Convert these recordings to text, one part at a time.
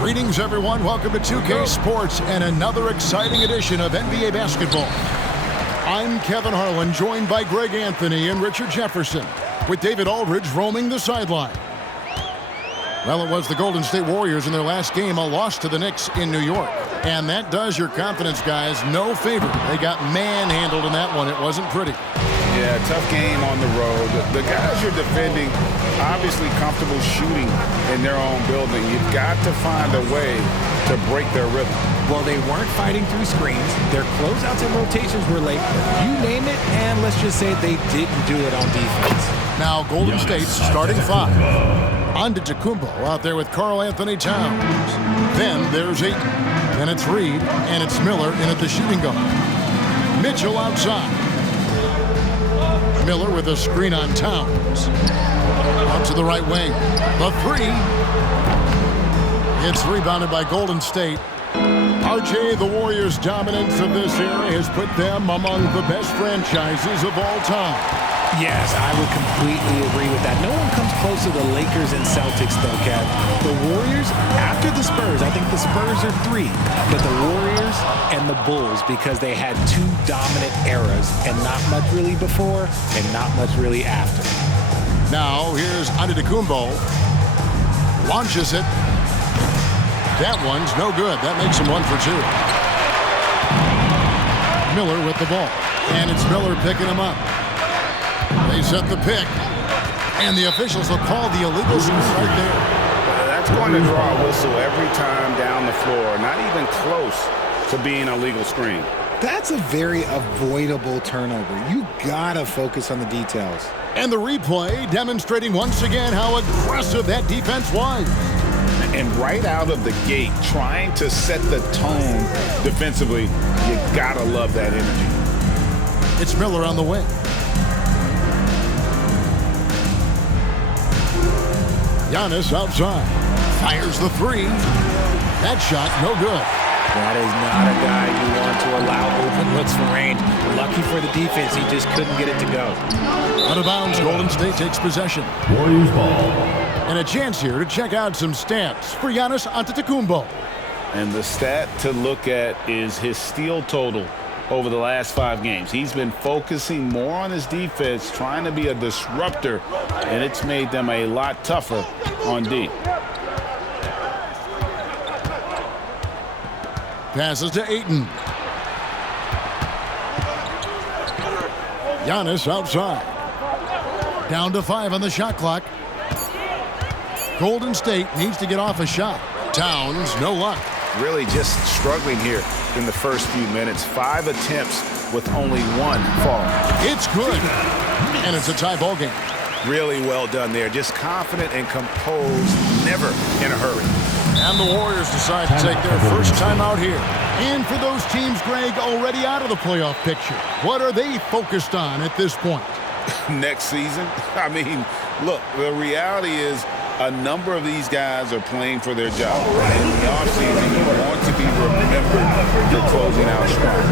Greetings, everyone. Welcome to 2K Sports and another exciting edition of NBA basketball. I'm Kevin Harlan, joined by Greg Anthony and Richard Jefferson, with David Aldridge roaming the sideline. Well, it was the Golden State Warriors in their last game, a loss to the Knicks in New York. And that does your confidence guys no favor. They got manhandled in that one. It wasn't pretty. Yeah, tough game on the road. The guys you're defending, obviously comfortable shooting in their own building. You've got to find a way to break their rhythm. Well, they weren't fighting through screens. Their closeouts and rotations were late. You name it, and let's just say they didn't do it on defense. Now, Golden State's starting five. Antetokounmpo out there with Karl Anthony Towns. Then there's Ayton. Then it's Reed, and it's Miller in at the shooting guard. Mitchell outside. Miller with a screen on Towns. Out to the right wing. The three. It's rebounded by Golden State. RJ, the Warriors' dominance of this era has put them among the best franchises of all time. Yes, I would completely agree with that. No one comes close to the Lakers and Celtics, though, Kev. The Warriors, after the Spurs, I think the Spurs are 3. But the Warriors and the Bulls, because they had 2 dominant eras, and not much really before and not much really after. Now, here's Antetokounmpo. Launches it. That one's no good. That makes him 1 for 2. Miller with the ball. And it's Miller picking him up. They set the pick, and the officials will call the illegal screen right there. That's going to draw a whistle every time down the floor. Not even close to being a legal screen. That's a very avoidable turnover. You gotta focus on the details. And the replay demonstrating once again how aggressive that defense was. And right out of the gate, trying to set the tone defensively, you gotta love that energy. It's Miller on the wing. Giannis outside. Fires the three. That shot, no good. That is not a guy you want to allow open looks for range. Lucky for the defense, he just couldn't get it to go. Out of bounds, Golden State takes possession. Warriors ball. And a chance here to check out some stats for Giannis Antetokounmpo. And the stat to look at is his steal total over the last 5 games. He's been focusing more on his defense, trying to be a disruptor, and it's made them a lot tougher on D. Passes to Ayton. Giannis outside. Down to 5 on the shot clock. Golden State needs to get off a shot. Towns, no luck. Really just struggling here in the first few minutes. 5 attempts with only 1 fall. It's good. And it's a tie ball game. Really well done there. Just confident and composed, never in a hurry. And the Warriors decide to take their first time out here. And for those teams, Greg, already out of the playoff picture, what are they focused on at this point? Next season? I mean, look, the reality is a number of these guys are playing for their job. And in the offseason, you want to be remembered for closing out strong.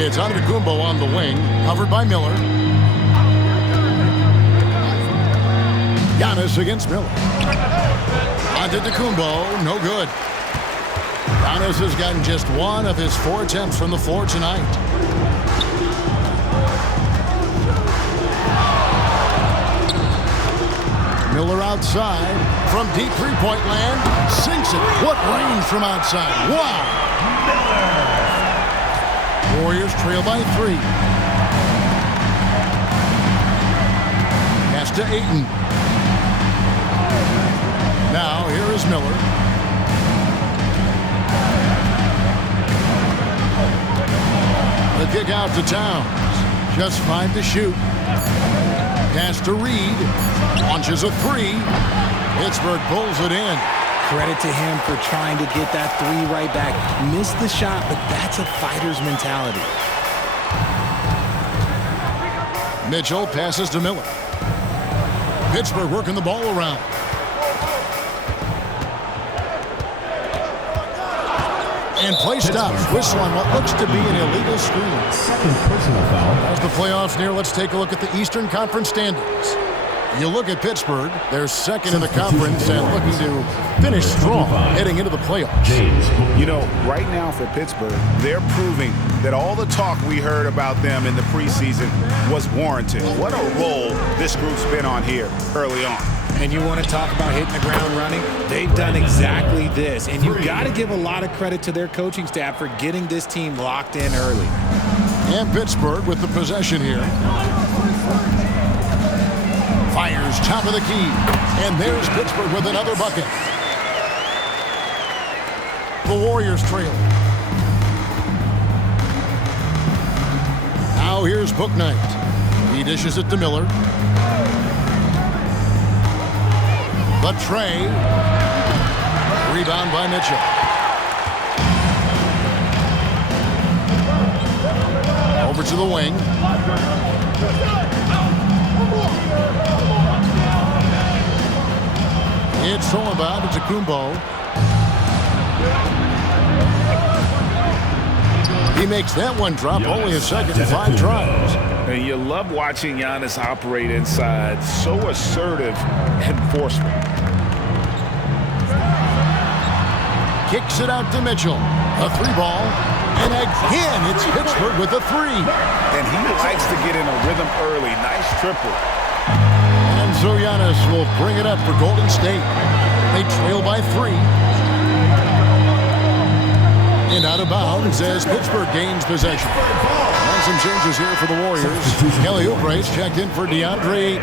It's Antetokounmpo on the wing, covered by Miller. Giannis against Miller. Antetokounmpo, no good. Giannis has gotten just 1 of his 4 attempts from the floor tonight. Miller outside from deep three-point land. Sinks it. What range from outside. Wow. Warriors trail by 3. Pass to Ayton. Now, here is Miller. The kick out to Towns. Just 5 to shoot. Pass to Reed. Launches a 3. Pittsburgh pulls it in. Credit to him for trying to get that 3 right back. Missed the shot, but that's a fighter's mentality. Mitchell passes to Miller. Pittsburgh working the ball around. And play stops. Whistle on what looks to be an illegal screen. Second personal foul. As the playoffs near, let's take a look at the Eastern Conference standings. You look at Pittsburgh, they're second in the conference and looking to finish strong heading into the playoffs. You know, right now for Pittsburgh, they're proving that all the talk we heard about them in the preseason was warranted. What a role this group's been on here early on. And you want to talk about hitting the ground running? They've done exactly this. And you've got to give a lot of credit to their coaching staff for getting this team locked in early. And Pittsburgh with the possession here. Fires top of the key. And there's Pittsburgh with another bucket. The Warriors trail. Now here's Bouknight. He dishes it to Miller. The tray. Rebound by Mitchell. Over to the wing. It's thrown about to Kumbo. He makes that one drop only a second, 5 tries. And you love watching Giannis operate inside. So assertive and forceful. Kicks it out to Mitchell. A 3-ball. And again, it's Pittsburgh with a 3. And he likes to get in a rhythm early. Nice triple. And so Giannis will bring it up for Golden State. They trail by 3. And out of bounds as Pittsburgh gains possession. And some changes here for the Warriors. Kelly Oubre's checked in for DeAndre.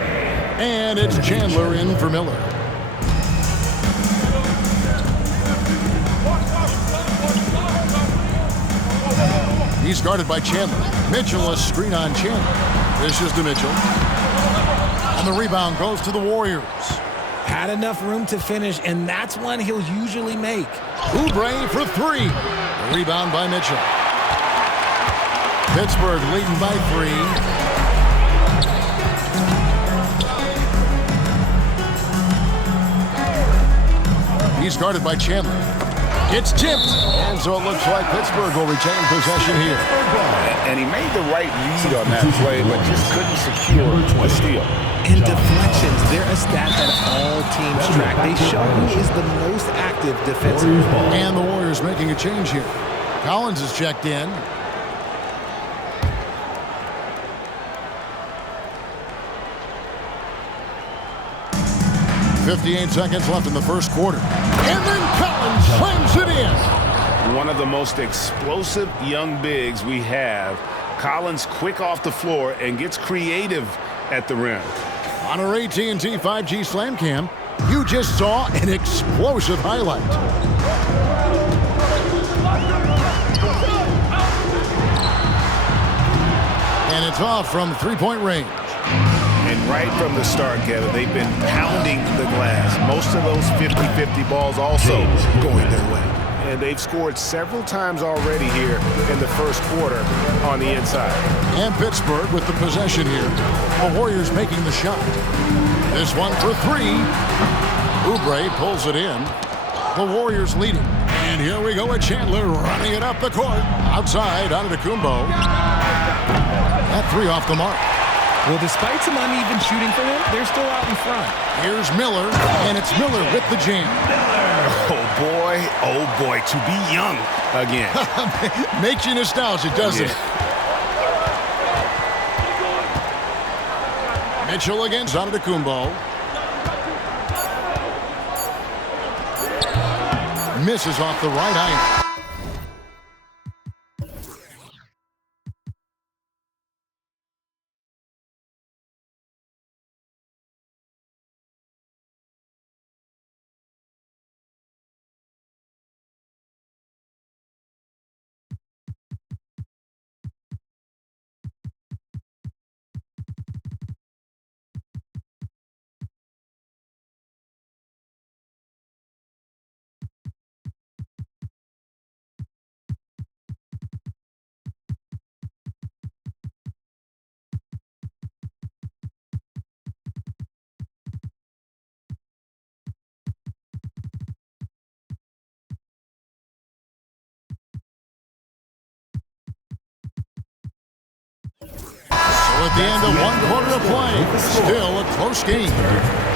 And it's Chandler in for Miller. He's guarded by Chandler. Mitchell, a screen on Chandler. This is to Mitchell. And the rebound goes to the Warriors. Had enough room to finish, and that's one he'll usually make. Oubre for 3. The rebound by Mitchell. Pittsburgh leading by 3. He's guarded by Chandler. It's tipped. And so it looks like Pittsburgh will retain possession here. And he made the right read on that play, but just couldn't secure a steal. And deflections, they're a stat that all teams track. They show who is the most active defensively. And the Warriors making a change here. Collins is checked in. .58 seconds left in the first quarter. And then Collins slams it in. One of the most explosive young bigs we have. Collins quick off the floor and gets creative at the rim. On our AT&T 5G Slam Cam, you just saw an explosive highlight. And it's off from 3-point range. And right from the start, Kevin, they've been pounding the glass. Most of those 50-50 balls also going their way. And they've scored several times already here in the first quarter on the inside. And Pittsburgh with the possession here. The Warriors making the shot. This one for 3. Oubre pulls it in. The Warriors leading. And here we go with Chandler running it up the court. Outside, out of the Kumbo. That 3 off the mark. Well, despite some uneven shooting for him, they're still out in front. Here's Miller, and it's Miller with the jam. Oh boy, to be young again. Makes you nostalgic, doesn't it? Mitchell against Antetokounmpo. Misses off the right eye. the end of one quarter of play. Still a close game.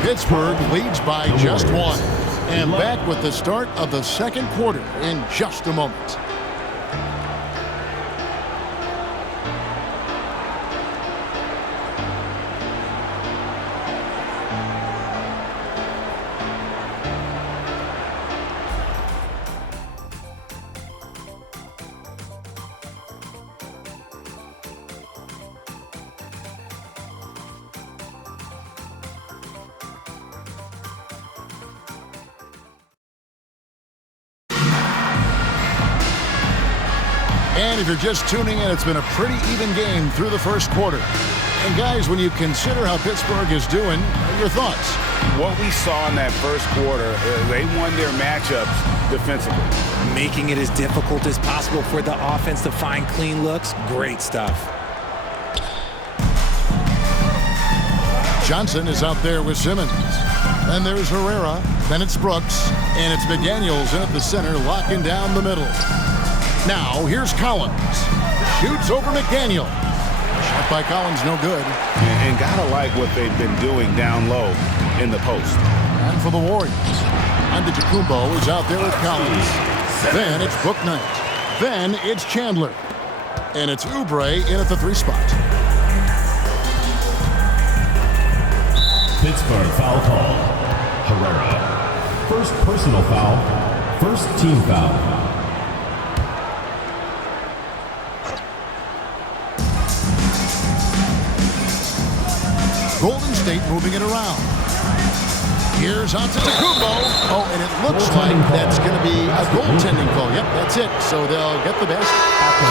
Pittsburgh leads by just one. And back with the start of the second quarter in just a moment. And if you're just tuning in, it's been a pretty even game through the first quarter. And guys, when you consider how Pittsburgh is doing, your thoughts? What we saw in that first quarter, they won their matchups defensively. Making it as difficult as possible for the offense to find clean looks. Great stuff. Johnson is out there with Simmons. Then there's Herrera. Then it's Brooks. And it's McDaniels in at the center, locking down the middle. Now, here's Collins. Shoots over McDaniel. Shot by Collins, no good. And gotta like what they've been doing down low in the post. And for the Warriors, Antetokounmpo is out there with Collins. Then it's Book Knight. Then it's Chandler. And it's Oubre in at the 3 spot. Pittsburgh foul call. Herrera. First personal foul. First team foul. Golden State moving it around. Here's Antetokounmpo. Oh, and it looks like that's going to be a goaltending call. Yep, that's it. So they'll get the best.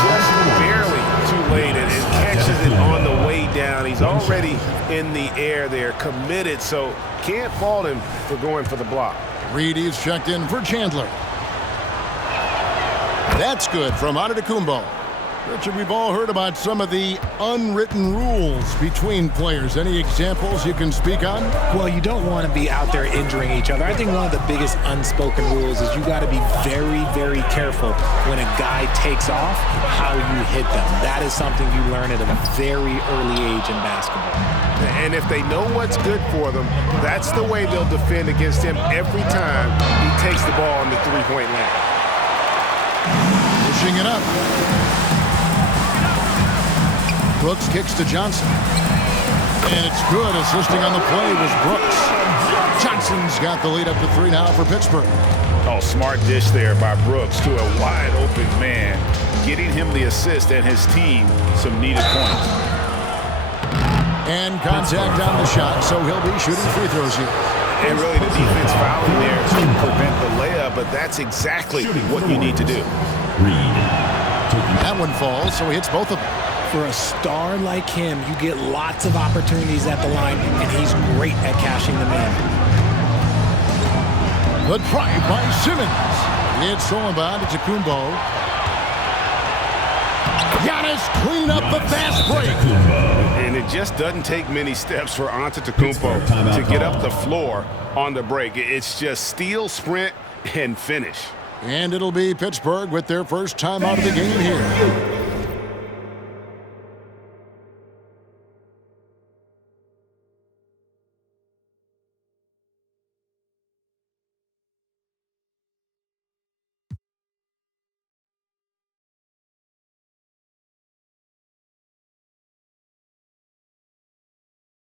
Just barely too late, and it catches it on the way down. He's already in the air there, committed, so can't fault him for going for the block. Reed is checked in for Chandler. That's good from Antetokounmpo. Richard, we've all heard about some of the unwritten rules between players. Any examples you can speak on? Well, you don't want to be out there injuring each other. I think one of the biggest unspoken rules is you got to be very, very careful when a guy takes off, how you hit them. That is something you learn at a very early age in basketball. And if they know what's good for them, that's the way they'll defend against him every time he takes the ball in the three-point line. Pushing it up. Brooks kicks to Johnson. And it's good. Assisting on the play was Brooks. Johnson's got the lead up to 3 now for Pittsburgh. Oh, smart dish there by Brooks to a wide open man, getting him the assist and his team some needed points. And contact on the shot, so he'll be shooting free throws here. And really the defense fouling there to prevent the layup, but that's exactly what you need to do. That one falls, so he hits both of them. For a star like him, you get lots of opportunities at the line, and he's great at cashing them in. Good drive by Simmons. It's stolen by Antetokounmpo. Giannis clean up the fast break. And it just doesn't take many steps for Antetokounmpo to get up the floor on the break. It's just steal, sprint, and finish. And it'll be Pittsburgh with their first time out of the game here.